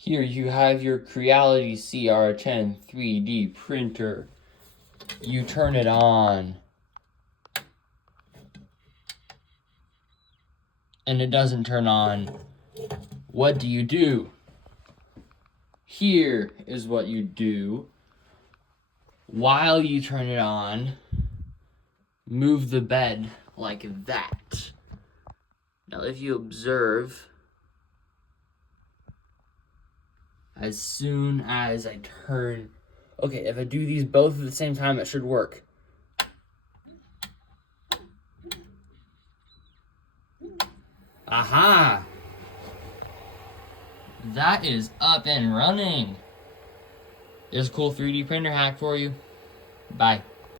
Here you have your Creality CR10 3D printer. You turn it on. And it doesn't turn on. What do? Here is what you do. While you turn it on, move the bed like that. Now if you observe, as soon as I turn, okay, if I do these both at the same time, it should work. Aha! That is up and running. There's a cool 3D printer hack for you. Bye.